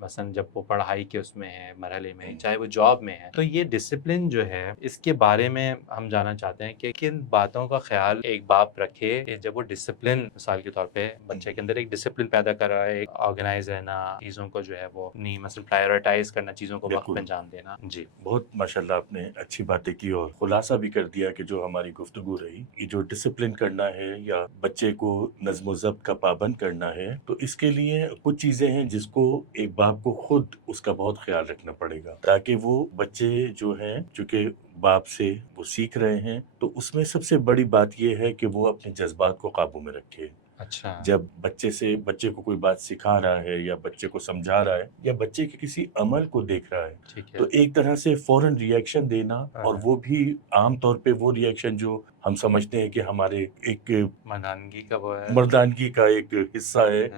مثلا جب وہ پڑھائی کے اس میں ہے مرحلے میں، چاہے وہ جاب میں ہے. تو یہ ڈسپلن جو ہے اس کے بارے میں ہم جاننا چاہتے ہیں کہ کن باتوں کا خیال ایک باپ رکھے کہ جب وہ ڈسپلن مثال کے طور پہ بچے کے اندر ایک ڈسپلن پیدا کر رہا ہے، ایک آرگنائز رہنا، چیزوں کو جو ہے وہ اپنی مثلا پرائیورٹائز کرنا، چیزوں کو وقت پہ انجام دینا. جی بہت ماشاءاللہ آپ نے اچھی باتیں کی اور خلاصہ بھی کر دیا کہ جو ہماری گفتگو رہی، یہ جو ڈسپلن کرنا ہے یا بچے کو نظم و ضبط کا پابند کرنا ہے، تو اس کے لیے کچھ چیزیں ہیں جس کو ایک باپ کو خود اس کا بہت خیال رکھنا پڑے گا، تاکہ وہ بچے جو ہیں چونکہ باپ سے وہ سیکھ رہے ہیں، تو اس میں سب سے بڑی بات یہ ہے کہ وہ اپنے جذبات کو قابو میں رکھے. اچھا. جب بچے کو کوئی بات سکھا رہا ہے یا بچے کو سمجھا رہا ہے یا بچے کے کسی عمل کو دیکھ رہا ہے، ٹھیک ہے. تو ایک طرح سے فوراً ریئیکشن دینا، اور وہ بھی عام طور پہ وہ ریئیکشن جو ہم سمجھتے ہیں کہ ہمارے ایک مردانگی کا وہ ہے، مردانگی کا ایک حصہ ہے،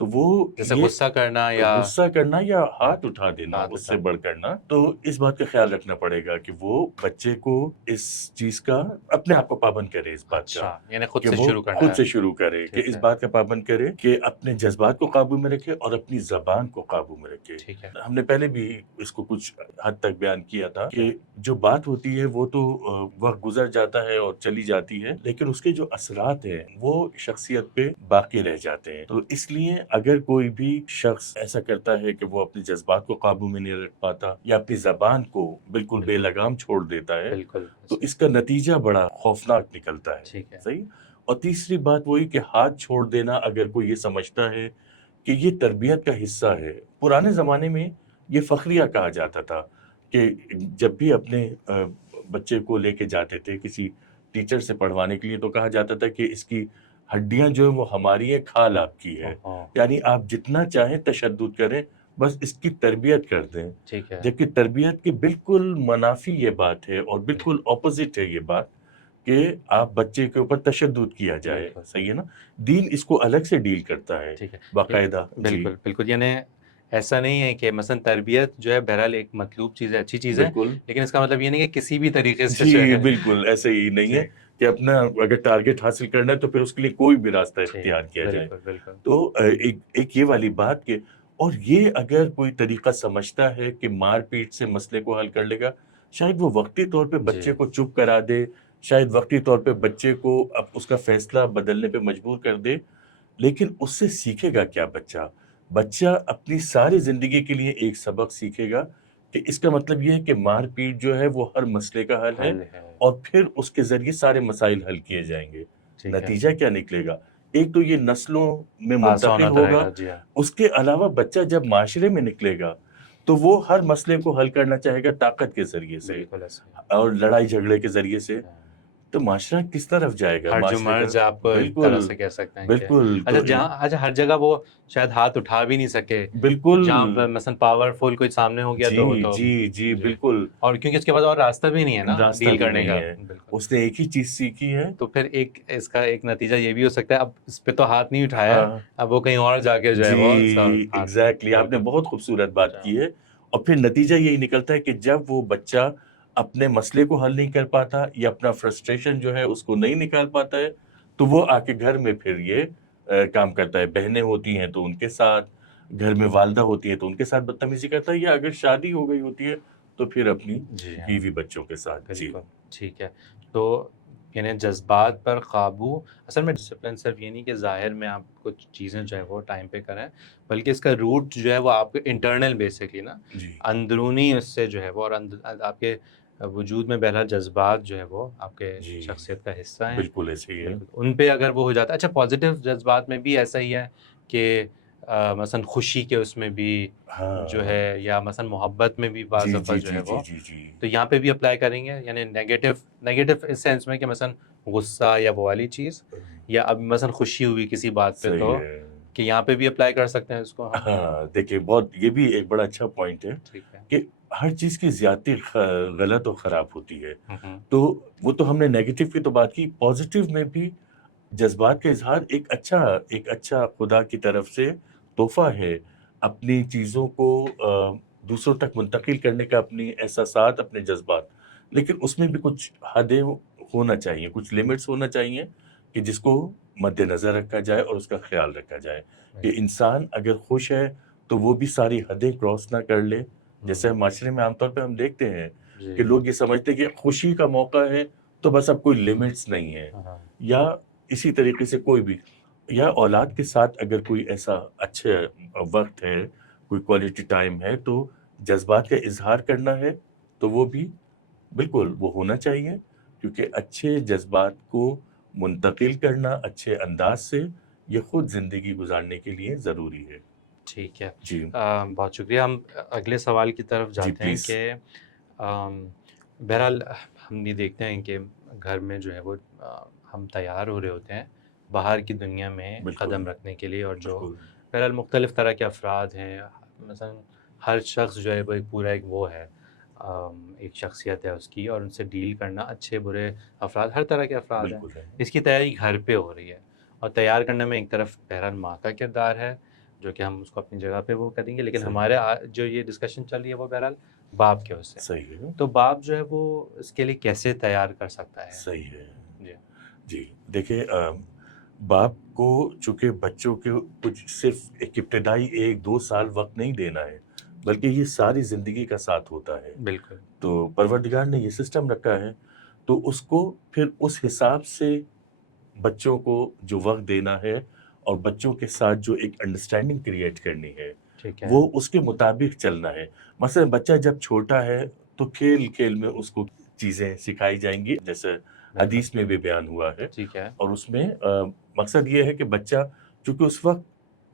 تو وہ جیسے یہ غصہ کرنا یا ہاتھ اٹھا دینا، اس سے بڑھ کرنا. تو اس بات کا خیال رکھنا پڑے گا کہ وہ بچے کو اس چیز کا اپنے آپ کو پابند کرے، اس بات کا، یعنی خود کہ سے وہ شروع کرنا خود سے شروع کرے، کہ اس بات کا پابند کرے کہ اپنے جذبات کو قابو میں رکھے اور اپنی زبان کو قابو میں رکھے. ٹھیک ہے. ہم نے پہلے بھی اس کو کچھ حد تک بیان کیا تھا کہ جو بات ہوتی ہے وہ تو وقت گزر جاتا ہے اور چلی جاتی ہے، لیکن اس کے جو اثرات ہیں وہ شخصیت پہ باقی رہ جاتے ہیں. تو اس لیے اگر کوئی بھی شخص ایسا کرتا ہے کہ وہ اپنے جذبات کو قابو میں نہیں رکھ پاتا یا اپنی زبان کو بالکل بے لگام چھوڑ دیتا ہے، تو اس کا نتیجہ بڑا خوفناک نکلتا ہے. ٹھیک ہے. صحیح. اور تیسری بات وہی کہ ہاتھ چھوڑ دینا، اگر کوئی یہ سمجھتا ہے کہ یہ تربیت کا حصہ ہے. پرانے زمانے میں یہ فخریہ کہا جاتا تھا کہ جب بھی اپنے بچے کو لے کے جاتے تھے کسی ٹیچر سے پڑھوانے کے لیے، تو کہا جاتا تھا کہ اس کی ہڈیاں جو ہیں وہ ہماری ہیں، کھال آپ کی ہے، یعنی آپ جتنا چاہیں تشدد کریں، بس اس کی تربیت کر دیں. جبکہ تربیت کی بالکل منافی یہ بات ہے اور بالکل اپوزٹ ہے یہ بات کہ آپ بچے کے اوپر تشدد کیا جائے. صحیح ہے نا. دین اس کو الگ سے ڈیل کرتا ہے باقاعدہ. بالکل بالکل. یعنی ایسا نہیں ہے کہ مثلا تربیت جو ہے بہرحال ایک مطلوب چیز ہے، اچھی چیز ہے، لیکن اس کا مطلب یہ نہیں کہ کسی بھی طریقے سے جی بالکل ایسے ہی نہیں ہے کہ اپنا اگر ٹارگٹ حاصل کرنا ہے تو پھر اس کے لیے کوئی بھی راستہ اختیار کیا جائے. تو ایک یہ والی بات کہ، اور یہ اگر کوئی طریقہ سمجھتا ہے کہ مار پیٹ سے مسئلے کو حل کر لے گا، شاید وہ وقتی طور پہ بچے کو چپ کرا دے، شاید وقتی طور پہ بچے کو اب اس کا فیصلہ بدلنے پہ مجبور کر دے، لیکن اس سے سیکھے گا کیا بچہ اپنی ساری زندگی کے لیے ایک سبق سیکھے گا کہ اس کا مطلب یہ ہے کہ مار پیٹ جو ہے وہ ہر مسئلے کا حل ہے، اور پھر اس کے ذریعے سارے مسائل حل کیے جائیں گے. نتیجہ کیا نکلے گا؟ ایک تو یہ نسلوں میں منتقل ہوگا، اس کے علاوہ بچہ جب معاشرے میں نکلے گا تو وہ ہر مسئلے کو حل کرنا چاہے گا طاقت کے ذریعے سے اور لڑائی جھگڑے کے ذریعے سے. تو معاشرہ کس طرف جائے گا؟ ہر مرض آپ ایک طرح سے کہہ سکتے ہیں بالکل. اچھا ہر جگہ وہ شاید ہاتھ اٹھا بھی نہیں سکے، بالکل جہاں مثلا پاورفل کوئی سامنے ہو گیا تو جی بالکل. اور کیونکہ اس کے بعد اور راستہ بھی نہیں ہے نا ڈیل کرنے کا، اس نے ایک ہی چیز سیکھی ہے. تو پھر اس کا ایک نتیجہ یہ بھی ہو سکتا ہے اب اس پہ تو ہاتھ نہیں اٹھایا، اب وہ کہیں اور جا کے جو ہے وہ ایگزیکٹلی. آپ نے بہت خوبصورت بات کی ہے. اور پھر نتیجہ یہی نکلتا ہے کہ جب وہ بچہ اپنے مسئلے کو حل نہیں کر پاتا یا اپنا فرسٹریشن جو ہے اس کو نہیں نکال پاتا ہے، تو وہ آ کے گھر میں پھر یہ کام کرتا ہے. بہنیں ہوتی ہیں تو ان کے ساتھ، گھر میں والدہ ہوتی ہے تو ان کے ساتھ بدتمیزی کرتا ہے، یا اگر شادی ہو گئی ہوتی ہے تو پھر اپنی بیوی بچوں کے ساتھ. جی ٹھیک ہے. تو یعنی جذبات پر قابو، اصل میں ڈسپلن صرف یہ نہیں کہ ظاہر میں آپ کچھ چیزیں جو ہے وہ ٹائم پہ کریں، بلکہ اس کا روٹ جو ہے وہ آپ کے انٹرنل بیسکلی نا اندرونی اس سے جو ہے وہ، اور آپ کے وجود میں بہرحال جذبات جو ہے وہ آپ کے شخصیت کا حصہ ہیں. بالکل ایسے ہی ہے. ان پہ اگر وہ ہو جاتا ہے. اچھا پازیٹیو جذبات میں بھی ایسا ہی ہے کہ مثلا خوشی کے اس میں بھی جو ہے، یا مثلا محبت میں بھی بعض دفعہ جو ہے وہ، تو یہاں پہ بھی اپلائی کریں گے. یعنی نیگیٹو اس سینس میں کہ مثلا غصہ یا وہ والی چیز، یا اب مثلا خوشی ہوئی کسی بات پہ تو کہ یہاں پہ بھی اپلائی کر سکتے ہیں اس کو. ہاں دیکھیں، بہت یہ بھی ایک بڑا اچھا پوائنٹ ہے کہ ہر چیز کی زیادتی غلط و خراب ہوتی ہے. تو وہ تو ہم نے نیگیٹو کی تو بات کی، پازیٹیو میں بھی جذبات کا اظہار ایک اچھا خدا کی طرف سے تحفہ ہے. اپنی چیزوں کو دوسروں تک منتقل کرنے کا، اپنی احساسات، اپنے جذبات، لیکن اس میں بھی کچھ حدیں ہونا چاہیے، کچھ لیمٹس ہونا چاہیے کہ جس کو مد نظر رکھا جائے اور اس کا خیال رکھا جائے کہ انسان اگر خوش ہے تو وہ بھی ساری حدیں کراس نہ کر لے. جیسے معاشرے میں عام طور پہ ہم دیکھتے ہیں کہ لوگ یہ سمجھتے ہیں کہ خوشی کا موقع ہے تو بس اب کوئی لمٹس نہیں ہے, یا اسی طریقے سے کوئی بھی, یا اولاد کے ساتھ اگر کوئی ایسا اچھا وقت ہے, کوئی کوالٹی ٹائم ہے, تو جذبات کا اظہار کرنا ہے تو وہ بھی بالکل وہ ہونا چاہیے, کیونکہ اچھے جذبات کو منتقل کرنا اچھے انداز سے یہ خود زندگی گزارنے کے لیے ضروری ہے. ٹھیک ہے, جی بہت شکریہ. ہم اگلے سوال کی طرف جی جاتے ہیں پلیز. کہ بہرحال ہم یہ دیکھتے ہیں کہ گھر میں جو ہے وہ ہم تیار ہو رہے ہوتے ہیں باہر کی دنیا میں بالکل قدم رکھنے کے لیے, اور جو بالکل بہرحال مختلف طرح کے افراد ہیں, مثلا ہر شخص جو ہے وہ ایک پورا ایک وہ ہے, ایک شخصیت ہے اس کی, اور ان سے ڈیل کرنا, اچھے برے افراد, ہر طرح کے افراد ہیں. بالکل ہے. اس کی تیاری گھر پہ ہو رہی ہے, اور تیار کرنے میں ایک طرف بہرحال ماں کا کردار ہے جو کہ ہم اس کو اپنی جگہ پہ وہ کریں گے, لیکن صحیح. ہمارے جو یہ ڈسکشن چل رہی ہے وہ بہرحال باپ کے اس سے. صحیح ہے. تو باپ جو ہے وہ اس کے لیے کیسے تیار کر سکتا ہے؟ صحیح ہے. جی جی دیکھیں, باپ کو چونکہ بچوں کے کچھ صرف ایک ابتدائی 1-2 سال وقت نہیں دینا ہے, بلکہ یہ ساری زندگی کا ساتھ ہوتا ہے. بالکل. تو پروردگار نے یہ سسٹم رکھا ہے, تو اس کو پھر اس حساب سے بچوں کو جو وقت دینا ہے اور بچوں کے ساتھ جو ایک انڈرسٹینڈنگ کریٹ کرنی ہے, ٹھیک ہے. وہ اس کے مطابق چلنا ہے. مثلا بچہ جب چھوٹا ہے تو کھیل کھیل میں اس کو چیزیں سکھائی جائیں گی, جیسے حدیث میں بھی بیان ہوا ہے. ٹھیک ہے. اور اس میں مقصد یہ ہے کہ بچہ چونکہ اس وقت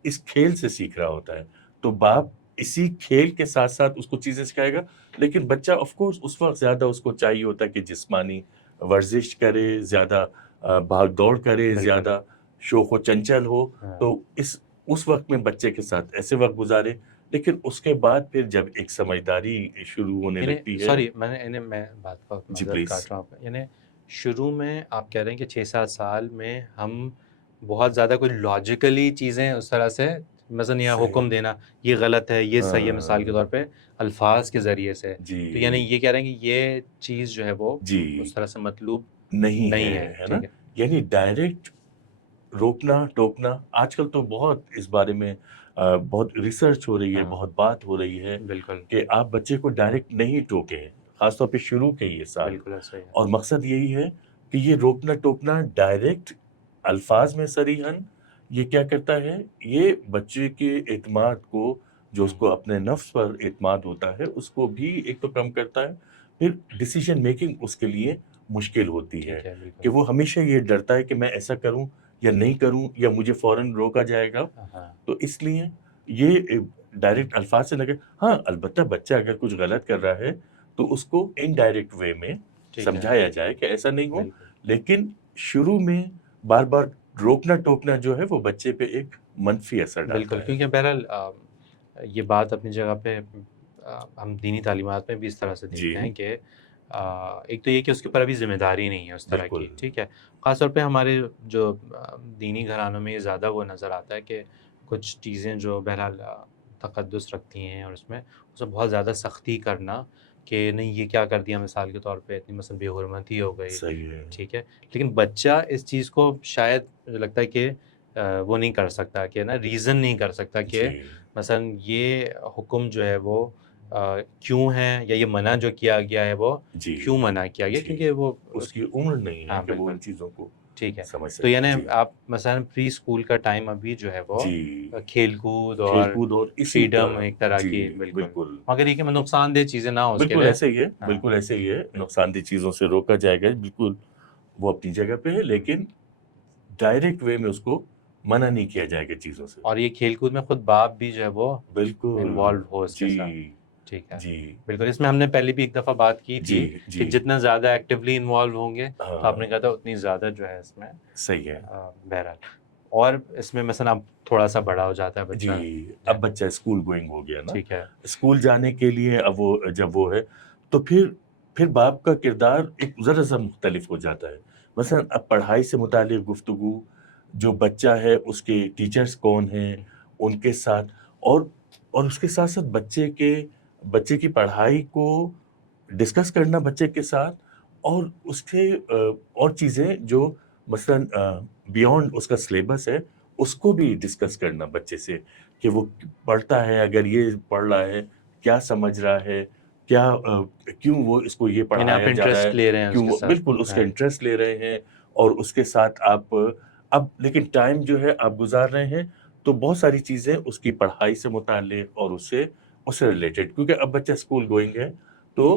اس کھیل سے سیکھ رہا ہوتا ہے, تو باپ اسی کھیل کے ساتھ ساتھ اس کو چیزیں سکھائے گا. لیکن بچہ آف کورس اس وقت زیادہ اس کو چاہیے ہوتا ہے کہ جسمانی ورزش کرے, زیادہ بھاگ دوڑ کرے, بالکل. زیادہ شوق و چنچل ہو, ہاں. تو اس وقت میں بچے کے ساتھ ایسے وقت گزارے. لیکن اس کے بعد پھر جب ایک سمجھداری شروع ہونے لگتی ہے. سوری, میں بات کا جی معذرت پلیز. کاٹ رہا ہوں آپ, یعنی شروع میں آپ کہہ رہے ہیں کہ 6-7 سال میں ہم بہت زیادہ کوئی لاجیکلی چیزیں اس طرح سے, مثلا یا صحیح. حکم دینا یہ غلط ہے یہ صحیح ہے, ہاں. مثال کے طور پہ الفاظ کے ذریعے سے, جی تو یعنی یہ کہہ رہے ہیں کہ یہ چیز جو ہے وہ جی اس طرح سے مطلوب نہیں نہیں ہے نا. ٹھیک ہے. یعنی ڈائریکٹ روکنا ٹوکنا, آج کل تو بہت اس بارے میں بہت ریسرچ ہو رہی ہے, ہاں. بہت بات ہو رہی ہے بالکل کہ آپ بچے کو ڈائریکٹ نہیں ٹوکیں, خاص طور پہ شروع کے یہ سال. بالکل ایسا ہی ہے. اور مقصد یہی ہے کہ یہ روکنا ٹوکنا ڈائریکٹ الفاظ میں صریحاً یہ کیا کرتا ہے, یہ بچے کے اعتماد کو, جو اس کو اپنے نفس پر اعتماد ہوتا ہے, اس کو بھی ایک تو کم کرتا ہے. پھر ڈیسیجن میکنگ اس کے لیے مشکل ہوتی ہے ٹھیک ہے. بالکل. کہ وہ ہمیشہ یہ ڈرتا ہے کہ میں ایسا کروں یا نہیں کروں, یا مجھے فوراً روکا جائے گا. ہاں. تو اس لیے یہ ڈائریکٹ الفاظ سے لگے. ہاں البتہ بچہ اگر کچھ غلط کر رہا ہے تو اس کو انڈائریکٹ وے میں ٹھیک ہے. سمجھایا جائے کہ ایسا نہیں ہو. بالکل. لیکن شروع میں بار بار روکنا ٹوکنا جو ہے وہ بچے پہ ایک منفی اثر ڈالتا بالکل, ہے. کیونکہ بہرحال یہ بات اپنی جگہ پہ ہم دینی تعلیمات میں بھی اس طرح سے جی دیکھتے ہیں کہ ایک تو یہ کہ اس کے اوپر ابھی ذمہ داری نہیں ہے اس طرح بالکل. کی, ٹھیک ہے. خاص طور پہ ہمارے جو دینی گھرانوں میں یہ زیادہ وہ نظر آتا ہے کہ کچھ چیزیں جو بہرحال تقدس رکھتی ہیں, اور اس میں بہت زیادہ سختی کرنا کہ نہیں یہ کیا کر دیا, مثال کے طور پہ اتنی مثلا بے حرمتی ہو گئی, صحیح ہے. ٹھیک ہے. لیکن بچہ اس چیز کو شاید مجھے لگتا ہے کہ وہ نہیں کر سکتا, کہ نا ریزن نہیں کر سکتا کہ جی مثلا یہ حکم جو ہے وہ کیوں ہے, یا یہ منع جو کیا گیا ہے وہ جی کیوں منع کیا گیا, جی کیونکہ وہ اس کی عمر نہیں ہے ہاں کہ وہ بالکل ان چیزوں کو ٹھیک ہے. سمجھ تو سکے. یعنی جی آپ مثلا پری اسکول کا ٹائم ابھی جو ہے وہ جی کھیل کود کھیل اور کود اور اسی فریڈم طرح. ایک طرح جی کی, بالکل, بالکل مگر یہ کہ نقصان دہ چیزیں نہ ہو اس کے بالکل لیے. ایسے ہی ہے. ہاں. بالکل ایسے ہی ہے. نقصان دہ چیزوں سے روکا جائے گا, بالکل وہ اپنی جگہ پہ ہے, لیکن ڈائریکٹ وے میں اس کو منع نہیں کیا جائے گا چیزوں سے. اور یہ کھیل کود میں خود باپ بھی جو ہے وہ بالکل. انوالو ہو اس کے ساتھ, جی ٹھیک ہے. جی بالکل, اس میں ہم نے پہلے بھی ایک دفعہ بات کی جی تھی کہ جی جتنا زیادہ ایکٹیولی انوالو ہوں گے تو آپ نے ہاں کہا تھا اتنی زیادہ جو ہے اس میں صحیح ہے. بہرحال. اور اس میں مثلا اب تھوڑا سا بڑا ہو جاتا ہے بچہ, جی اب بچہ اسکول گوئنگ ہو گیا نا, ٹھیک ہے. اسکول جانے کے لیے اب وہ جب وہ ہے تو پھر باپ کا کردار ایک ذرا سا مختلف ہو جاتا ہے. مثلا اب پڑھائی سے متعلق گفتگو, جو بچہ ہے اس کے ٹیچرز کون ہیں ان کے ساتھ, اور اس کے ساتھ ساتھ بچے کی پڑھائی کو ڈسکس کرنا بچے کے ساتھ, اور اس کے اور چیزیں جو مثلا بیونڈ اس کا سلیبس ہے اس کو بھی ڈسکس کرنا بچے سے کہ وہ پڑھتا ہے، اگر یہ پڑھ رہا ہے کیا سمجھ رہا ہے، کیا کیوں وہ اس کو یہ یعنی آپ پڑھایا جا رہا ہے، انٹرسٹ لے رہے ہیں اس کیوں کے وہ ساتھ. بالکل اس کا ہاں، انٹرسٹ لے رہے ہیں، اور اس کے ساتھ آپ اب لیکن ٹائم جو ہے آپ گزار رہے ہیں تو بہت ساری چیزیں اس کی پڑھائی سے متعلق اور اس سے ریلیٹڈ، کیونکہ اب بچہ اسکول گوئنگ ہے تو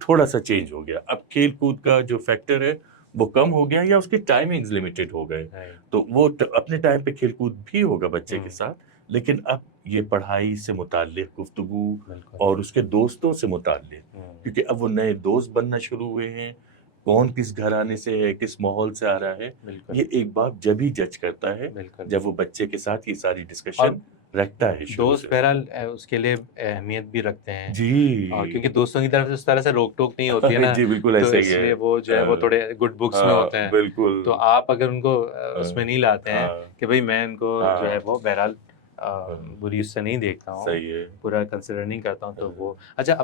تھوڑا سا چینج ہو گیا، اب کھیل کود کا جو فیکٹر ہے وہ کم ہو گیا یا اس کی ٹائمنگز لمیٹڈ ہو گئے، right. تو وہ اپنے ٹائم پہ کھیل کود بھی ہوگا بچے کے ہوں، ساتھ، لیکن اب یہ پڑھائی سے متعلق گفتگو بالکل. اور اس کے دوستوں سے متعلق، ہوں، کیونکہ اب وہ نئے دوست بننا شروع ہوئے ہیں، کون کس گھرانے سے ہے، کس ماحول سے آ رہا ہے، بالکل یہ ایک باپ جب ہی جج کرتا ہے بالکل. جب وہ بچے کے ساتھ یہ ساری اور ڈسکشن رکھتا ہے شروع دوست سے۔ بہرحال اس کے لیے اہمیت بھی رکھتے ہیں، اور جی کیونکہ دوستوں کی طرف سے اس طرح سے روک ٹوک نہیں ہوتی ہے نا، جی بالکل تو ایسا ہی اس ہے، لیے وہ جو ہے وہ ہاں تھوڑے گڈ بکس میں ہاں ہوتے ہیں. بالکل، تو آپ اگر ان کو اس میں نہیں لاتے ہیں ہاں کہ بھئی میں ان کو ہاں جو ہے وہ بہرحال ہاں، بری اس سے نہیں دیکھتا ہوں، صحیح ہے، پورا کنسیڈر نہیں کرتا ہوں، تو ہاں وہ اچھا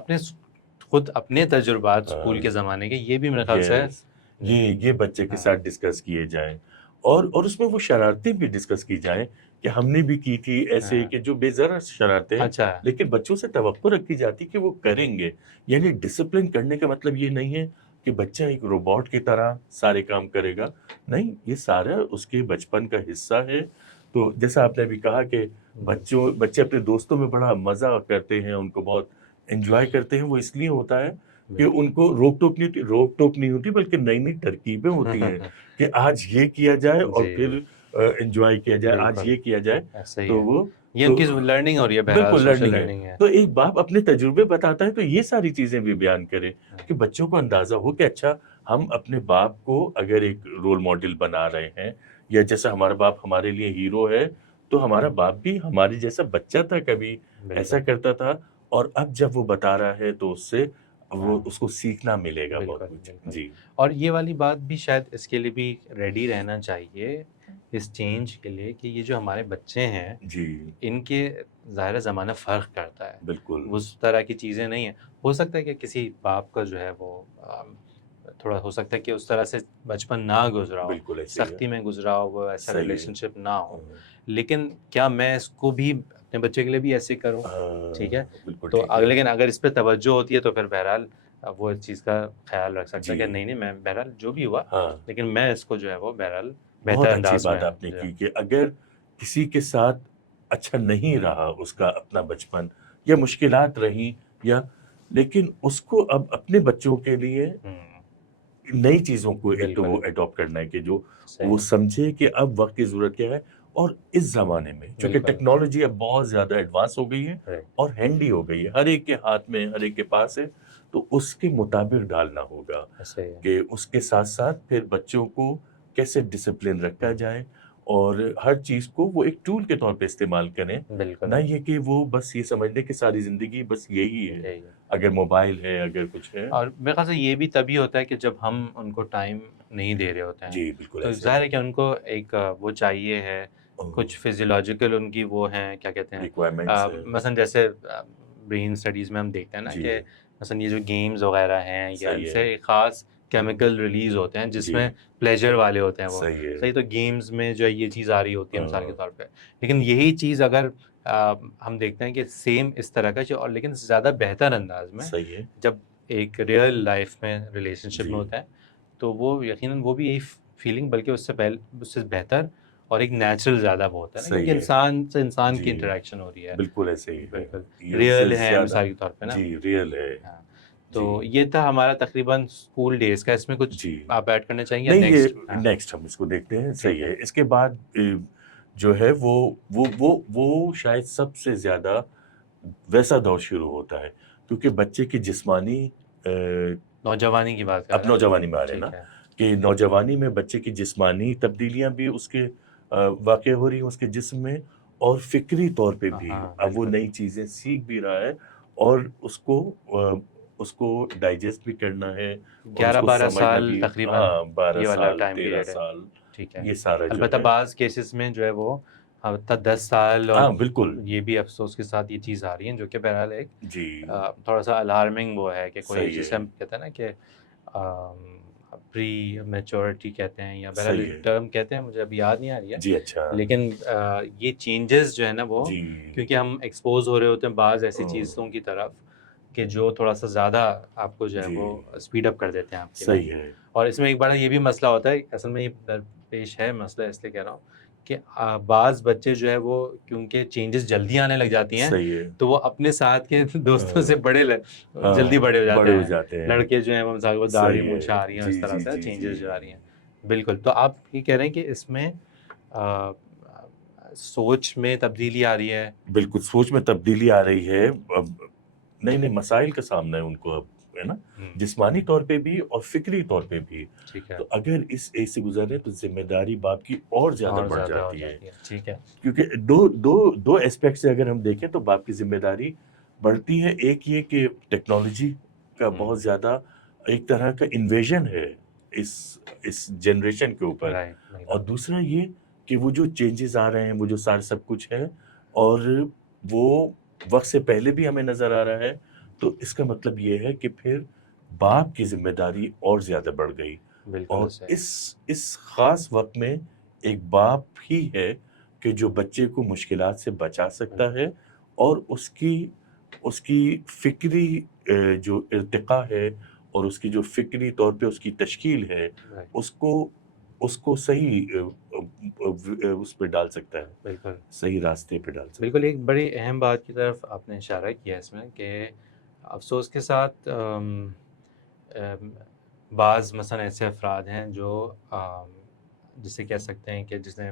خود اپنے تجربات اسکول ہاں کے زمانے کے یہ بھی میرے خیال سے یس، یہ بچے کے ہاں ساتھ ڈسکس کیے جائیں، اور اس میں وہ شرارتیں بھی ڈسکس کی جائیں کہ ہم نے بھی کی تھی ایسے، ہاں کہ جو بے ضرر شرارتیں ہیں اچھا لیکن بچوں سے توقع رکھی جاتی کہ وہ کریں گے، یعنی ڈسپلن کرنے کا مطلب یہ نہیں ہے کہ بچہ ایک روبوٹ کی طرح سارے کام کرے گا، نہیں، یہ سارا اس کے بچپن کا حصہ ہے، تو جیسا آپ نے بھی کہا کہ بچے اپنے دوستوں میں بڑا مزہ کرتے ہیں، ان کو بہت انجوائے کرتے ہیں، وہ اس لیے ہوتا ہے کہ ان کو روک ٹوک نہیں ہوتی بلکہ نئی نئی ترکیبیں ہوتی ہیں کہ آج یہ کیا جائے اور جی پھر انجوائے کیا جائے، آج بالکل یہ کیا جائے، ایسا ہی تو ہے، وہ یہ ان تو کی لرننگ ہو رہی ہے بہرحال، بالکل سوشل لرننگ ہے، لرننگ ہے. تو ایک باپ اپنے تجربے بتاتا ہے تو یہ ساری چیزیں بھی بیان کرے کہ بچوں کو اندازہ ہو کہ اچھا ہم اپنے باپ کو اگر ایک رول ماڈل بنا رہے ہیں، یا جیسا ہمارا باپ ہمارے لیے ہیرو ہے تو ہمارا باپ بھی ہمارے جیسا بچہ تھا، کبھی ایسا بالکل کرتا تھا، اور اب جب وہ بتا رہا ہے تو اس سے وہ ہاں اس کو سیکھنا ملے گا بہت بالکل کچھ. بالکل. جی اور یہ والی بات بھی شاید اس کے لیے بھی ریڈی رہنا چاہیے اس چینج کے لیے کہ یہ جو ہمارے بچے ہیں جی ان کے ظاہر زمانہ فرق کرتا ہے، بالکل وہ اس طرح کی چیزیں نہیں ہیں. ہو سکتا ہے کہ کسی باپ کا جو ہے وہ تھوڑا ہو سکتا ہے کہ اس طرح سے بچپن نہ گزرا ہو، بالکل ایسے ہی ہے، سختی میں گزرا ہو، وہ ایسا صحیح ہے، ریلیشن شپ نہ ہو، ہاں لیکن کیا میں اس کو بھی اپنے بچے کے لیے بھی ایسے کروں؟ ٹھیک ہے، بالکل تو ٹھیک ہے، لیکن اگر اس پہ توجہ ہوتی ہے تو پھر بہرحال وہ اس چیز کا خیال رکھ سکتا ہے کہ جی نہیں نہیں میں بہرحال جو بھی ہوا ہاں. لیکن میں اس کو جو ہے وہ بہرحال بہتر بہت اچھی انداز بات میں آپ نے جو ہے. کی کہ اگر کسی کے ساتھ اچھا نہیں رہا اس کا اپنا بچپن، یا مشکلات رہیں، یا لیکن اس کو اب اپنے بچوں کے لیے ہوں، نئی چیزوں کو ایک تو بالکل وہ اڈاپٹ کرنا ہے کہ جو وہ صحیح سمجھے کہ اب وقت کی ضرورت کیا ہے، اور اس زمانے میں چونکہ بالکل ٹیکنالوجی اب بہت زیادہ ایڈوانس ہو گئی ہے right. اور ہینڈی ہو گئی ہے، ہر ایک کے ہاتھ میں، ہر ایک کے پاس ہے، تو اس کے مطابق ڈالنا ہوگا صحیح ہے کہ اس کے ساتھ ساتھ پھر بچوں کو کیسے ڈسپلن رکھا جائے، اور ہر چیز کو وہ ایک ٹول کے طور پہ استعمال کریں، بالکل نہ یہ کہ وہ بس یہ سمجھ لیں کہ ساری زندگی بس یہی ہے، یہی ہے. اگر موبائل ہے، اگر کچھ ہے. اور میرے خیال سے یہ بھی تبھی ہوتا ہے کہ جب ہم ان کو ٹائم نہیں دے رہے ہوتے ہیں، جی بالکل تو ایسے ظاہر ہے کہ ان کو ایک وہ چاہیے ہے، کچھ فزیولوجیکل ان کی وہ ہیں کیا کہتے ہیں ریکوائرمنٹس ہے. مثلا جیسے برین اسٹڈیز میں ہم دیکھتے ہیں نا جی کہ مثلا یہ جو گیمز وغیرہ ہیں یا ان صحیح سے ہے، ایک خاص کیمیکل ریلیز ہوتے ہیں جس جی میں پلیجر والے ہوتے ہیں وہ صحیح ہے، صحیح. تو گیمز میں جو یہ چیز آ رہی ہوتی ہے مثال کے ہاں طور پہ، لیکن یہی چیز اگر ہم دیکھتے ہیں کہ سیم اس طرح کا اور لیکن زیادہ بہتر انداز میں صحیح ہے، جب ایک ریئل لائف میں ریلیشن شپ میں جی ہوتا ہے تو وہ یقیناً وہ بھی یہی فیلنگ بلکہ اس سے بہتر اور ایک نیچرل زیادہ وہ ہوتا ہے نا، کیونکہ صحیح ہے، انسان سے انسان کی جی انٹریکشن ہو رہی ہے. بالکل ایسے ہی ہے، بالکل یہ اس سے ریئل ہے زیادہ مثال کے طور پہ نا. جی ریئل ہے. ہاں تو جی یہ تھا ہمارا تقریباً اسکول ڈیز کا. اس میں کچھ جی آپ ایڈ کرنا چاہیں گے یا نہیں، یہ نیکسٹ؟ ہاں نیکسٹ ہم اس کو دیکھتے ہیں، ٹھیک صحیح ہے. اس کے بعد جو ہے وہ شاید سب سے زیادہ ویسا دور شروع ہوتا ہے کیونکہ بچے کی جسمانی نوجوانی کی بات کر اب رہے ہیں نا؟ نوجوانی میں آ رہے ہیں نا، ٹھیک ہے کہ نوجوانی میں بچے کی جسمانی تبدیلیاں بھی اس کے واقع ہو رہی ہیں اس کے جسم میں، اور فکری طور پہ بھی ہاں اب وہ بالکل. نئی چیزیں سیکھ بھی رہا ہے، اور اس کو ڈائجسٹ بھی کرنا ہے، اور اس کو 11-12 سمجھنا سال بھی. تقریباً ہاں 12 یہ والا سال ٹائم 13 پیریڈ ہے. سال ٹھیک ہے. یہ سارا جو البتہ ہے. بعض کیسز میں جو ہے وہ حتیٰ 10 سال، اور ہاں بالکل یہ بھی افسوس کے ساتھ یہ چیز آ رہی ہے جو کہ بہرحال ایک جی تھوڑا سا الارمنگ وہ ہے کہ کوئی صحیح جسے ہے. ہم کہتے ہیں نا کہ پری میچورٹی کہتے ہیں یا بہرحال صحیح ہے ٹرم کہتے ہیں، مجھے ابھی یاد نہیں آ رہی ہے، جی اچھا لیکن یہ چینجز جو ہے نا وہ جی کیونکہ ہم ایکسپوز ہو رہے ہوتے ہیں بعض ایسی چیزوں کی طرف کہ جو تھوڑا سا زیادہ آپ کو جو ہے جی وہ اسپیڈ اپ کر دیتے ہیں آپ کے لیے. صحیح ہے اور اس میں ایک بڑا یہ بھی مسئلہ ہوتا ہے، اصل میں یہ درپیش ہے مسئلہ، اس لیے کہہ رہا ہوں کہ بعض بچے جو ہے وہ کیونکہ چینجز جلدی آنے لگ جاتی ہیں صحیح ہے تو وہ اپنے ساتھ کے دوستوں سے ہاں جلدی بڑے ہو بڑے ہو جاتے جاتے ہیں. ہیں لڑکے جو ہیں وہ مثال کو داڑھی صحیح مونچھ ہے آ رہی ہیں، جی اس طرح جی سے جی چینجز جو جی آ رہی ہیں. بالکل. تو آپ یہ کہہ رہے ہیں کہ اس میں سوچ میں تبدیلی آ رہی ہے. بالکل سوچ میں تبدیلی آ رہی ہے. اب نئے نئے مسائل کا سامنا ہے ان کو اب، ہے نا، جسمانی طور پہ بھی اور فکری طور پہ بھی. ٹھیک ہے. تو اگر اس ایج سے گزرے تو ذمہ داری باپ کی اور زیادہ بڑھ ہو جاتی ہے. جاتی ہے. ٹھیک ہے. کیونکہ دو ایسپیکٹ سے اگر ہم دیکھیں تو باپ کی ذمہ داری بڑھتی ہے. ایک یہ کہ ٹیکنالوجی کا بہت زیادہ ایک طرح کا انویژن ہے اس جنریشن کے اوپر، اور دوسرا یہ کہ وہ جو چینجز آ رہے ہیں، وہ جو سارا سب کچھ ہے، اور وہ وقت سے پہلے بھی ہمیں نظر آ رہا ہے. تو اس کا مطلب یہ ہے کہ پھر باپ کی ذمہ داری اور زیادہ بڑھ گئی. اور اس خاص وقت میں ایک باپ ہی ہے کہ جو بچے کو مشکلات سے بچا سکتا ہے، اور اس کی فکری جو ارتقاء ہے اور اس کی جو فکری طور پہ اس کی تشکیل ہے، اس کو صحیح اس پہ ڈال سکتا ہے. بالکل صحیح راستے پہ ڈال سکتا ہے. بالکل. ایک بڑی اہم بات کی طرف آپ نے اشارہ کیا اس میں کہ افسوس کے ساتھ بعض مثلا ایسے افراد ہیں جو جسے کہہ سکتے ہیں کہ جسے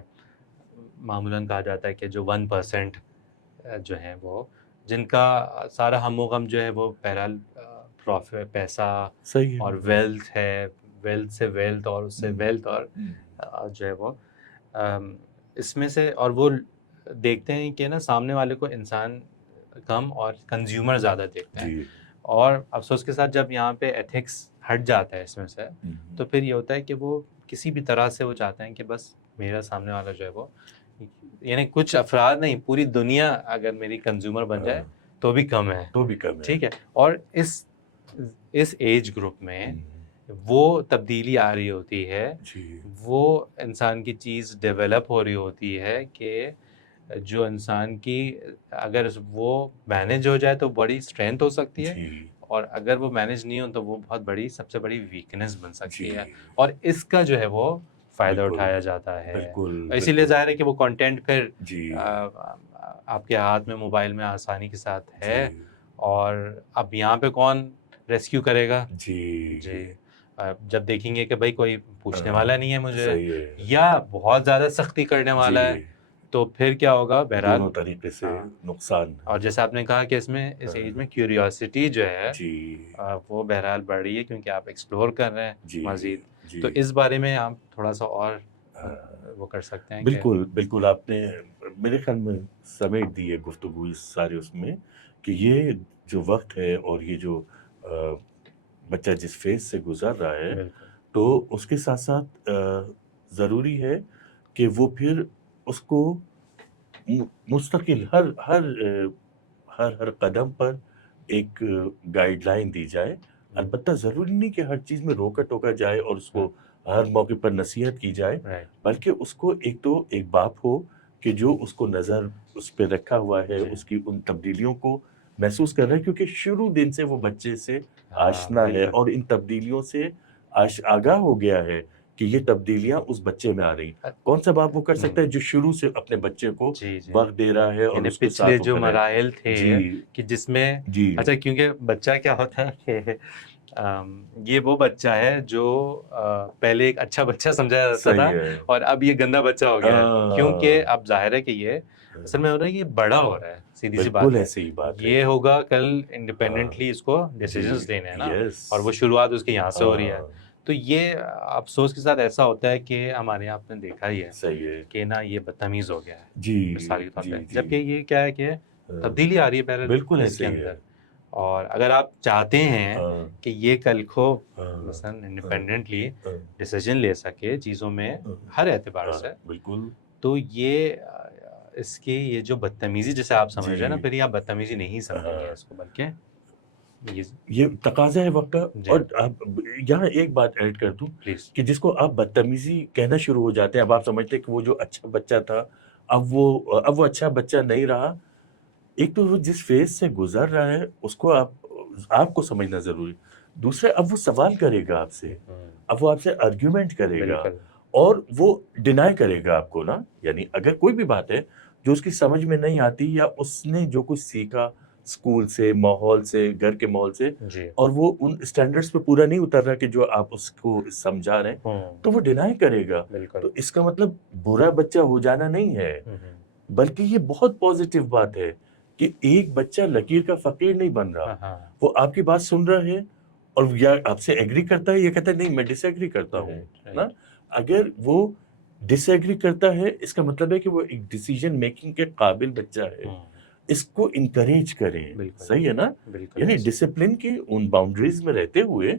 معمولاً کہا جاتا ہے کہ جو 1% جو ہیں وہ جن کا سارا ہم و غم جو ہے وہ بہرحال پیسہ صحیح اور ہے. ویلتھ ہے، ویلتھ سے ویلتھ اور اس سے ویلتھ، اور جو ہے وہ اس میں سے، اور وہ دیکھتے ہیں کہ نا سامنے والے کو انسان کم اور کنزیومر زیادہ دیکھتے ہیں. جی اور افسوس کے ساتھ جب یہاں پہ ایتھکس ہٹ جاتا ہے اس میں سے، تو پھر یہ ہوتا ہے کہ وہ کسی بھی طرح سے وہ چاہتے ہیں کہ بس میرا سامنے والا جو ہے وہ، یعنی کچھ افراد نہیں، پوری دنیا اگر میری کنزیومر بن جائے تو بھی کم ہے. تو بھی کم ہے. ٹھیک ہے. اور اس ایج گروپ میں وہ تبدیلی آ رہی ہوتی ہے، جی وہ انسان کی چیز ڈیولپ ہو رہی ہوتی ہے کہ جو انسان کی اگر وہ مینج ہو جائے تو بڑی اسٹرینتھ ہو سکتی ہے، جی اور اگر وہ مینج نہیں ہو تو وہ بہت بڑی، سب سے بڑی ویکنس بن سکتی جی ہے. اور اس کا جو ہے وہ فائدہ بالکل اٹھایا جاتا ہے. بالکل اسی لیے بالکل. ظاہر ہے کہ وہ کنٹینٹ پھر جی آپ کے ہاتھ میں موبائل میں آسانی کے ساتھ ہے، جی اور اب یہاں پہ کون ریسکیو کرے گا؟ جی جی. جب دیکھیں گے کہ بھائی کوئی پوچھنے والا نہیں ہے مجھے، صحیح ہے. یا بہت زیادہ سختی کرنے والا ہے، جی تو پھر کیا ہوگا؟ بہرحال دونوں طریقے سے نقصان. اور جیسے آپ نے کہا کہ اس میں اس ایج میں کیوریوسٹی جو ہے جی وہ بہرحال بڑھ رہی ہے کیونکہ آپ ایکسپلور کر رہے ہیں جی مزید. جی تو اس بارے میں آپ تھوڑا سا اور وہ کر سکتے ہیں کہ بالکل بالکل. آپ نے میرے خیال میں سمیٹ دی ہے گفتگو اس سارے اس میں کہ یہ جو وقت ہے اور یہ جو بچہ جس فیز سے گزر رہا ہے، بالکل تو اس کے ساتھ ساتھ ضروری ہے کہ وہ پھر اس کو مستقل ہر قدم پر ایک گائیڈ لائن دی جائے. البتہ ضروری نہیں کہ ہر چیز میں روکا ٹوکا جائے اور اس کو ہر موقع پر نصیحت کی جائے، رائٹ. بلکہ اس کو ایک باپ ہو کہ جو اس کو نظر اس پہ رکھا ہوا ہے، جی. اس کی ان تبدیلیوں کو محسوس کر رہا ہے، کیونکہ شروع دن سے وہ بچے سے آشنا ہے بالکل. اور ان تبدیلیوں سے آگاہ ہو گیا ہے کہ یہ تبدیلیاں اس بچے میں آ رہی. کون سا باپ وہ کر سکتا ہے جو شروع سے اپنے بچے کو جی جی. وقت دے رہا ہے اور یعنی اس کے پچھلے ساتھ وہ جو کر رہا ہے. مراحل تھے جی کہ جس میں جی اچھا، کیونکہ بچہ کیا ہوتا ہے کہ یہ وہ بچہ ہے جو پہلے ایک اچھا بچہ سمجھا جاتا تھا، صحیح ہے. اور اب یہ گندا بچہ ہو گیا ہے، کیونکہ اب ظاہر ہے کہ یہ اصل میں ہو رہا ہے، یہ بڑا ہو رہا ہے. سیدھی سی بات بالکل ہے، ایسے ہی بات ہے. یہ ہوگا کل انڈیپینڈنٹلی اس کو ڈیسیجنز لینے ہیں نا، یس. اور وہ شروعات اس کے یہاں سے ہو رہی ہے. تو یہ افسوس کے ساتھ ایسا ہوتا ہے کہ ہمارے یہاں آپ نے دیکھا ہی ہے صحیح ہے. کہ نا یہ بدتمیز ہو گیا ہے جی مثالی طور پہ، جی جی جبکہ یہ کیا ہے کہ تبدیلی آ رہی ہے پہلے بالکل اس ایسے کے ہی اندر. ہے. اور اگر آپ چاہتے ہیں کہ یہ کل کو مثلا انڈیپینڈنٹلی ڈیسیجن لے سکے چیزوں میں ہر اعتبار سے، بالکل. تو یہ اس کی یہ جو بدتمیزی جیسے آپ سمجھ رہے ہیں نا، جی پھر یہ آپ بدتمیزی نہیں سمجھیں گے اس کو، بلکہ یہ تقاضا ہے وقت کا. جی اور یہاں ایک بات ایڈ کر دوں پلیز. کہ جس کو آپ بدتمیزی کہنا شروع ہو جاتے ہیں، اب آپ سمجھتے ہیں کہ وہ جو اچھا بچہ تھا اب وہ اچھا بچہ نہیں رہا. ایک تو وہ جس فیز سے گزر رہا ہے اس کو آپ کو سمجھنا ضروری. دوسرا، اب وہ سوال کرے گا آپ سے، اب وہ آپ سے آرگیومنٹ کرے گا بالکل اور وہ ڈینائی کرے گا آپ کو نا. یعنی اگر کوئی بھی بات ہے جو اس کی سمجھ میں نہیں آتی یا اس نے جو کچھ سیکھا اسکول سے، ماحول سے، گھر کے ماحول سے، جی. اور وہ ان اسٹینڈرڈس پہ پورا نہیں اتر رہا کہ جو آپ اس کو سمجھا رہے ہیں، تو وہ ڈینائی کرے گا. بالکل. تو اس کا مطلب برا بچہ ہو جانا نہیں ہے، بلکہ یہ بہت پازیٹیو بات ہے کہ ایک بچہ لکیر کا فقیر نہیں بن رہا. وہ آپ کی بات سن رہا ہے اور یا آپ سے ایگری کرتا ہے یا کہتا ہے نہیں میں ڈس ایگری کرتا ہوں نا. اگر وہ ڈس ایگری کرتا ہے اس کا مطلب ہے کہ وہ ایک ڈیسیجن میکنگ کے قابل بچہ ہے. اس کو انکریج کریں. صحیح ہے نا. یعنی ڈسپلن کی ان باؤنڈریز میں رہتے ہوئے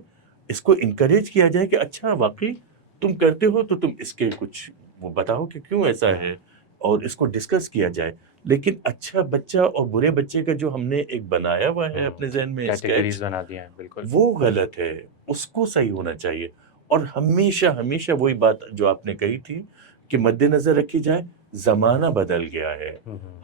اس کو انکریج کیا جائے کہ اچھا واقعی تم کرتے ہو تو تم اس کے کچھ وہ بتاؤ کہ کیوں ایسا ہے اور اس کو ڈسکس کیا جائے. لیکن اچھا بچہ اور برے بچے کا جو ہم نے ایک بنایا ہوا ہے اپنے ذہن میں کیٹیگریز بنا دیا ہے، بالکل وہ غلط ہے. اس کو صحیح ہونا چاہیے. اور ہمیشہ وہی بات جو آپ نے کہی تھی کہ مد نظر رکھی جائے زمانہ بدل گیا ہے.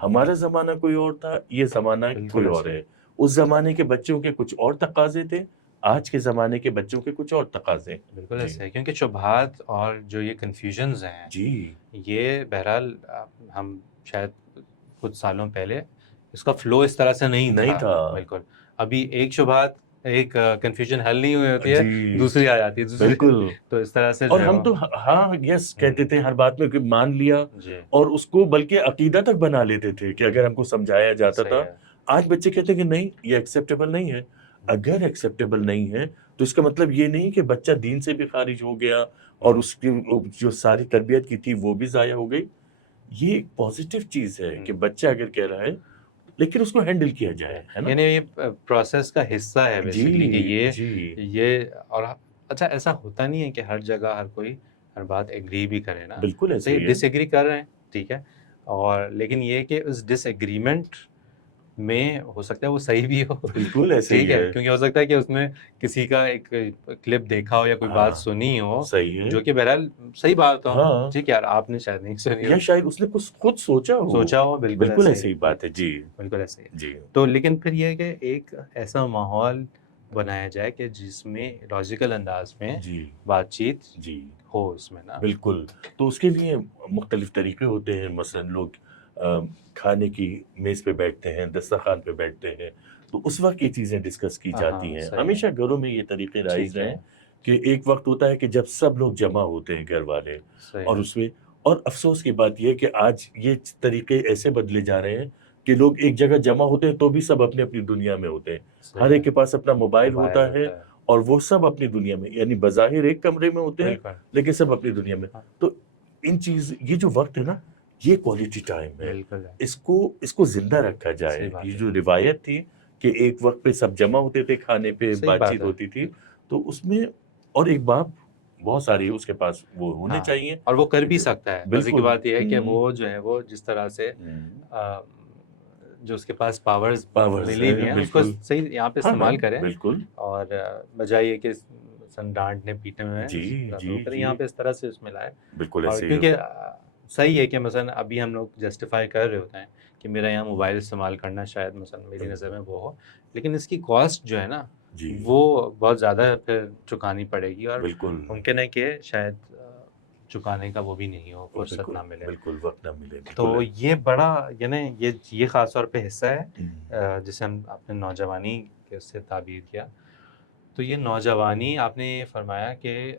ہمارا زمانہ کوئی اور تھا، یہ زمانہ کوئی اور ہے. اس زمانے کے بچوں کے کچھ اور تقاضے تھے، آج کے زمانے کے بچوں کے کچھ اور تقاضے. بالکل ایسے ہے، کیونکہ شبہات اور جو یہ کنفیوژنز ہیں جی یہ بہرحال ہم شاید کچھ سالوں پہلے اس کا فلو اس طرح سے نہیں تھا. بالکل. ابھی ایک شبہات ایک کنفیوژن حل نہیں ہوئی ہوتی ہے، دوسری آ جاتی ہے بالکل. تو اس طرح سے اور ہم تو ہاں یس کہتے تھے ہر بات میں کہ مان لیا، اور اس کو بلکہ عقیدہ تک بنا لیتے تھے کہ اگر ہم کو سمجھایا جاتا تھا. آج بچے کہتے ہیں کہ نہیں یہ ایکسیپٹیبل نہیں ہے. اگر ایکسیپٹیبل نہیں ہے تو اس کا مطلب یہ نہیں کہ بچہ دین سے بھی خارج ہو گیا اور اس کی جو ساری تربیت کی تھی وہ بھی ضائع ہو گئی. یہ ایک پازیٹیو چیز ہے کہ بچہ اگر کہہ رہا ہے لیکن اس کو ہینڈل کیا جائے، ہے نا. یعنی یہ پروسیس کا حصہ ہے بیسیکلی کہ یہ اور اچھا ایسا ہوتا نہیں ہے کہ ہر جگہ ہر کوئی ہر بات ایگری بھی کرے نا. بالکل ایسے ہی ڈس ایگری کر رہے ہیں ٹھیک ہے، اور لیکن یہ کہ اس ڈس ایگریمنٹ میں ہو سکتا ہے وہ صحیح بھی ہو. بالکل ایسے ٹھیک ہے، کیونکہ ہو سکتا ہے کہ اس میں کسی کا ایک کلپ دیکھا ہو یا کوئی بات سنی ہو جو کہ بہرحال صحیح بات ہو. ٹھیک ہے یار آپ نے شاید نہیں سنی یا شاید اس نے کچھ خود سوچا ہو. بالکل ایسے ہی بات ہے. جی بالکل ایسے ہی. جی تو لیکن پھر یہ کہ ایک ایسا ماحول بنایا جائے کہ جس میں لاجیکل انداز میں بات چیت ہو اس میں نا. بالکل. تو اس کے لیے مختلف طریقے ہوتے ہیں. مثلا لوگ کھانے کی میز پہ بیٹھتے ہیں، دسترخوان پہ بیٹھتے ہیں، تو اس وقت یہ چیزیں ڈسکس کی جاتی ہیں. ہمیشہ گھروں میں یہ طریقے رائج رہیں کہ ایک وقت ہوتا ہے کہ جب سب لوگ جمع ہوتے ہیں گھر والے، اور اس میں اور افسوس کی بات یہ کہ آج یہ طریقے ایسے بدلے جا رہے ہیں کہ لوگ ایک جگہ جمع ہوتے ہیں تو بھی سب اپنی اپنی دنیا میں ہوتے ہیں. ہر ایک کے پاس اپنا موبائل ہوتا ہے اور وہ سب اپنی دنیا میں، یعنی بظاہر ایک کمرے میں ہوتے ہیں لیکن سب اپنی دنیا میں. تو یہ جو وقت ہے نا یہ کوالٹی ٹائم ہے. اس کو زندہ رکھا جائے. یہ جو روایت تھی کہ ایک وقت پہ سب جمع ہوتے تھے، کھانے پہ بات چیت ہوتی تھی، تو اس میں اور ایک باپ بہت ساری اس کے پاس وہ ہونے چاہیے اور وہ کر بھی سکتا ہے. بس کی بات یہ ہے کہ وہ جو ہے وہ جس طرح سے جو اس کے پاس پاورز ملی ہوئی ہیں اس کو صحیح یہاں پہ استعمال کریں. بالکل. اور بجائے یہ کہ ڈانٹنے پیٹنے میں یہاں پہ اس طرح سے اس میں لائے. بالکل. اور کیونکہ صحیح ہے کہ مثلا ابھی ہم لوگ جسٹیفائی کر رہے ہوتے ہیں کہ میرا یہاں موبائل استعمال کرنا شاید مثلا میری نظر میں وہ ہو، لیکن اس کی کاسٹ جو ہے نا وہ بہت زیادہ پھر چکانی پڑے گی، اور ممکن ہے کہ شاید چکانے کا وہ بھی نہیں ہو، فرصت نہ ملے. بالکل وقت نہ ملے. تو یہ بڑا یعنی یہ خاص طور پہ حصہ ہے جسے ہم اپنے نوجوانی کے اس سے تعبیر کیا. تو یہ نوجوانی آپ نے یہ فرمایا کہ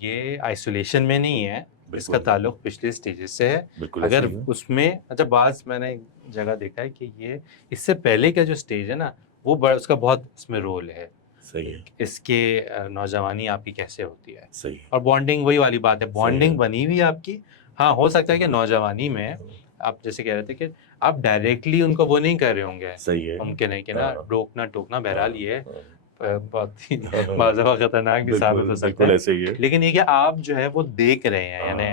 یہ آئسولیشن میں نہیں ہے، اس کا تعلق پچھلے سٹیجز سے ہے. اگر اس میں اچھا بعض میں نے جگہ دیکھا ہے کہ یہ اس سے پہلے کا جو سٹیج ہے نا وہ اس کا بہت اس میں رول ہے. صحیح ہے. اس کے نوجوانی آپ کی کیسے ہوتی ہے. صحیح. اور بانڈنگ وہی والی بات ہے، بانڈنگ بنی ہوئی آپ کی. ہاں ہو سکتا ہے کہ نوجوانی میں آپ جیسے کہہ رہے تھے کہ آپ ڈائریکٹلی ان کو وہ نہیں کر رہے ہوں گے. صحیح ہے. ممکن ہے کہ نا روکنا ٹوکنا بہرحال یہ بہت ہی بعض دفعہ خطرناک بھی ثابت ہو سکتا ہے. لیکن یہ کہ آپ جو ہے وہ دیکھ رہے ہیں یعنی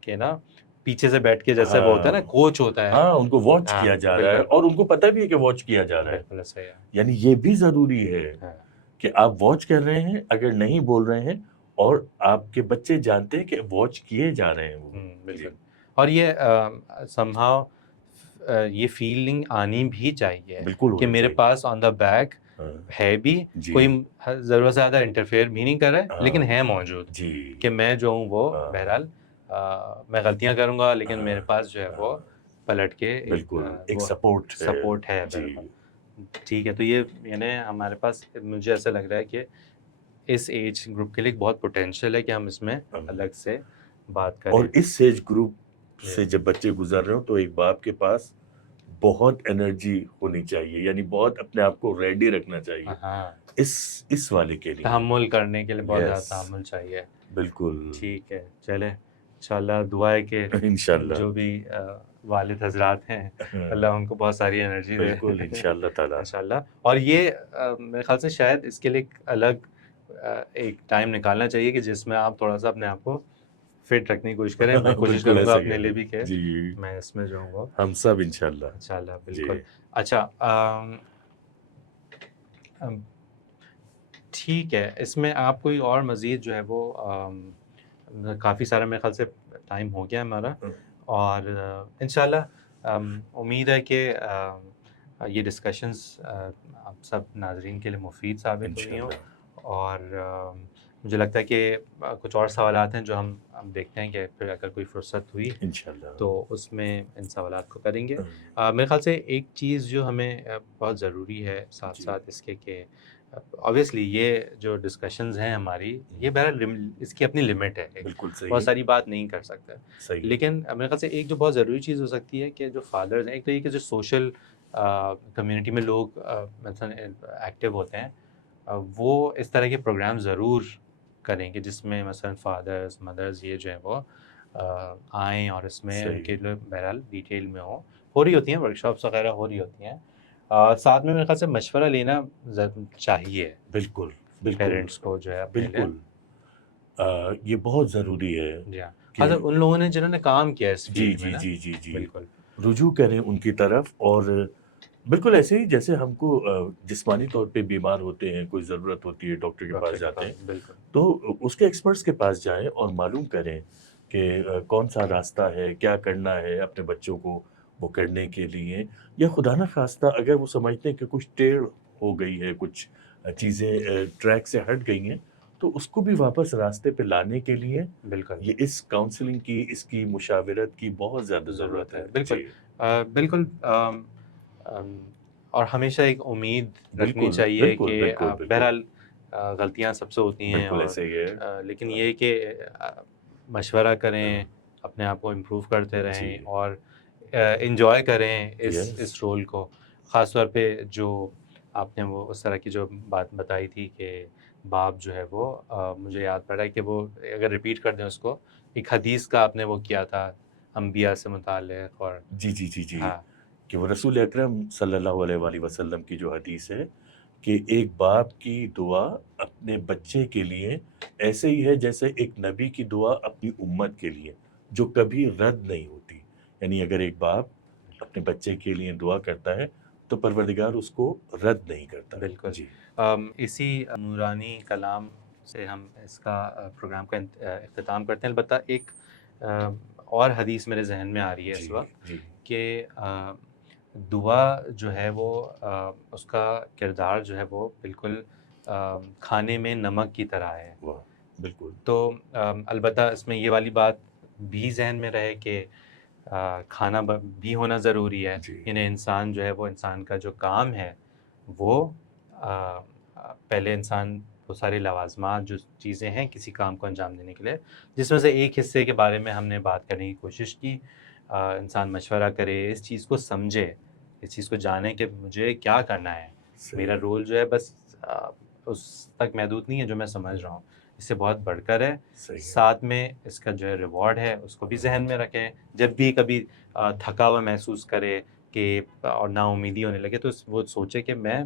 کہ نا پیچھے سے بیٹھ کے جیسے وہ ہوتا ہے نا، کوچ ہوتا ہے. ہاں ان کو واچ ہاں کیا جا رہا ہے بالکل اور ان کو پتہ بھی ہے کہ واچ کیا جا رہا ہے. بالکل صحیح ہے. یعنی یہ بھی ضروری ہے ہاں کہ آپ واچ کر رہے ہیں اگر نہیں بول رہے ہیں، اور آپ کے بچے جانتے ہیں کہ واچ کیے جا رہے ہیں وہ. بالکل. اور یہ somehow یہ فیلنگ آنی بھی چاہیے بالکل کہ ہونی میرے چاہیے. پاس آن دا بیک ہاں ہے بھی جی کوئی ضرورت سے زیادہ انٹرفیئر بھی نہیں کر رہا ہے، لیکن ہاں ہے موجود جی کہ میں جو ہوں وہ ہاں بہرحال میں غلطیاں کروں گا، لیکن ہاں میرے پاس جو ہے وہ ہاں پلٹ کے ایک بالکل ایک وہ سپورٹ ہے. سپورٹ ہے. جی بالکل ٹھیک ہے. تو یہ یعنی ہمارے پاس مجھے ایسا لگ رہا ہے کہ اس ایج گروپ کے لیے بہت پوٹینشیل ہے کہ ہم اس میں الگ سے بات کریں. اور اس ایج گروپ سے جب بچے گزر رہے ہوں تو ایک باپ کے پاس بہت انرجی ہونی چاہیے، یعنی بہت اپنے آپ کو ریڈی رکھنا چاہیے ہاں اس والے کے لیے. تحمل کرنے کے لیے بہت زیادہ Yes. تحمل چاہیے. بالکل ٹھیک ہے چلیں انشاءاللہ دعا ہے کہ انشاءاللہ جو بھی والد حضرات ہیں اللہ ان کو بہت ساری انرجی دے. بالکل انشاءاللہ تعالیٰ. انشاءاللہ. اور یہ میرے خیال سے شاید اس کے لیے ایک الگ ایک ٹائم نکالنا چاہیے کہ جس میں آپ تھوڑا سا اپنے آپ کو فٹ رکھنے کی کوشش کریں. میں کوشش بالکل کروں گا ایسا اپنے ہی لیے ہے. بھی کہ جی میں اس میں جو ہوں وہ ہم سب انشاءاللہ. انشاءاللہ جی بالکل. اچھا ٹھیک ہے. اس میں آپ کوئی اور مزید جو ہے وہ کافی سارا میرے خیال سے ٹائم ہو گیا ہمارا، اور انشاءاللہ امید ہے کہ یہ ڈسکشنز آپ سب ناظرین کے لیے مفید ثابت ہوئی ہوں. انشاءاللہ. اور مجھے لگتا ہے کہ کچھ اور سوالات ہیں جو ہم دیکھتے ہیں کہ پھر اگر کوئی فرصت ہوئی انشاءاللہ. تو اس میں ان سوالات کو کریں گے. میرے خیال سے ایک چیز جو ہمیں بہت ضروری ہے ساتھ جی. ساتھ اس کے کہ آبویسلی یہ جو ڈسکشنز ہیں ہماری، یہ بہرحال اس کی اپنی لمٹ ہے. بالکل بہت صحیح ساری بات نہیں کر سکتے، صحیح. لیکن میرے خیال سے ایک جو بہت ضروری چیز ہو سکتی ہے کہ جو فادرز ہیں، ایک تو یہ کہ جو سوشل کمیونٹی میں لوگ مثلا ایکٹیو ہوتے ہیں، وہ اس طرح کے پروگرام ضرور کریں کہ جس میں مثلا فادرز مدرز یہ جو ہیں وہ آئیں اور اس میں ان کے لیے بہرحال ڈیٹیل میں ہو رہی ہوتی ہیں، ورک شاپس وغیرہ ہو رہی ہوتی ہیں. ساتھ میں میرے خیال سے مشورہ لینا چاہیے بالکل بالکل پیرنٹس کو جو ہے اپنے لیے. بالکل یہ بہت ضروری ہے جی ہاں، کہ خاص ان لوگوں نے جنہوں نے کام کیا اس جی فیلڈ میں جی نا. جی جی جی بالکل رجوع کریں ان کی طرف. اور بالکل ایسے ہی جیسے ہم کو جسمانی طور پہ بیمار ہوتے ہیں، کوئی ضرورت ہوتی ہے، ڈاکٹر کے پاس جاتے ہیں، بالکل تو اس کے ایکسپرٹس کے پاس جائیں اور معلوم کریں کہ کون سا راستہ ہے، کیا کرنا ہے اپنے بچوں کو وہ کرنے کے لیے. یا خدا نہ خواستہ اگر وہ سمجھتے ہیں کہ کچھ ٹیڑھ ہو گئی ہے، کچھ چیزیں ٹریک سے ہٹ گئی ہیں، تو اس کو بھی واپس راستے پہ لانے کے لیے بالکل یہ اس کاؤنسلنگ کی، اس کی مشاورت کی بہت زیادہ ضرورت ہے. بالکل جی بالکل. اور ہمیشہ ایک امید رکھنی بالکل چاہیے بالکل کہ بالکل بالکل بہرحال غلطیاں سب سے ہوتی ہیں، بالکل اور ایسے ہی ہے. لیکن یہ کہ مشورہ کریں، اپنے آپ کو امپروو کرتے رہیں، جی اور انجوائے کریں یس اس رول کو. خاص طور پہ جو آپ نے وہ اس طرح کی جو بات بتائی تھی کہ باپ جو ہے وہ مجھے یاد پڑ رہا ہے کہ وہ اگر ریپیٹ کر دیں اس کو، ایک حدیث کا آپ نے وہ کیا تھا انبیاء سے متعلق. اور جی جی جی جی ہاں کہ وہ رسول اکرم صلی اللہ علیہ وآلہ وسلم کی جو حدیث ہے کہ ایک باپ کی دعا اپنے بچے کے لیے ایسے ہی ہے جیسے ایک نبی کی دعا اپنی امت کے لیے، جو کبھی رد نہیں ہوتی. یعنی اگر ایک باپ اپنے بچے کے لیے دعا کرتا ہے تو پروردگار اس کو رد نہیں کرتا. بالکل. جی اسی نورانی کلام سے ہم اس کا پروگرام کا اختتام کرتے ہیں. البتہ ایک اور حدیث میرے ذہن میں آ رہی ہے اس جی وقت جی کہ دعا جو ہے وہ اس کا کردار جو ہے وہ بالکل کھانے میں نمک کی طرح ہے. واہ بالکل تو البتہ اس میں یہ والی بات بھی ذہن میں رہے کہ کھانا بھی ہونا ضروری ہے. جی یعنی انسان جو ہے وہ انسان کا جو کام ہے وہ پہلے انسان وہ سارے لوازمات جو چیزیں ہیں کسی کام کو انجام دینے کے لیے، جس میں سے ایک حصے کے بارے میں ہم نے بات کرنے کی کوشش کی. انسان مشورہ کرے، اس چیز کو سمجھے، اس چیز کو جانے کہ مجھے کیا کرنا ہے. صحیح میرا رول جو ہے بس اس تک محدود نہیں ہے جو میں سمجھ رہا ہوں، اس سے بہت بڑھ کر ہے. صحیح ہے. ساتھ میں اس کا جو ہے ریوارڈ ہے اس کو بھی ذہن میں رکھیں. جب بھی کبھی تھکا ہوا محسوس کرے کہ اور نا امیدی ہونے لگے تو وہ سوچے کہ میں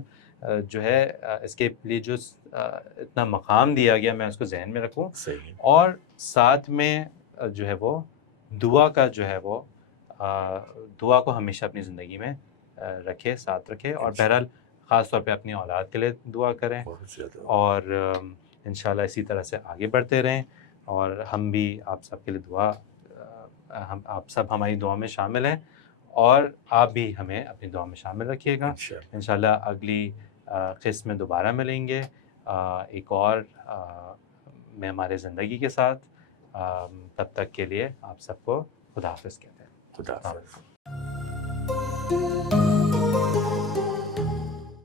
جو ہے اس کے لیے جو اتنا مقام دیا گیا میں اس کو ذہن میں رکھوں. صحیح ہے. اور ساتھ میں جو ہے وہ دعا کا جو ہے وہ دعا کو ہمیشہ اپنی زندگی میں رکھے، ساتھ رکھے، اور بہرحال خاص طور پہ اپنی اولاد کے لیے دعا کریں، بہت زیادہ اور انشاءاللہ اسی طرح سے آگے بڑھتے رہیں، اور ہم بھی آپ سب کے لیے دعا ہم آپ سب ہماری دعا میں شامل ہیں، اور آپ بھی ہمیں اپنی دعا میں شامل رکھیے گا۔ انشاءاللہ انشاءاللہ اگلی قسط میں دوبارہ ملیں گے ایک اور معمار زندگی کے ساتھ۔ تب تک کے لیے آپ سب کو خدا حافظ کہتے ہیں۔ خدا السلام حافظ۔ علیکم۔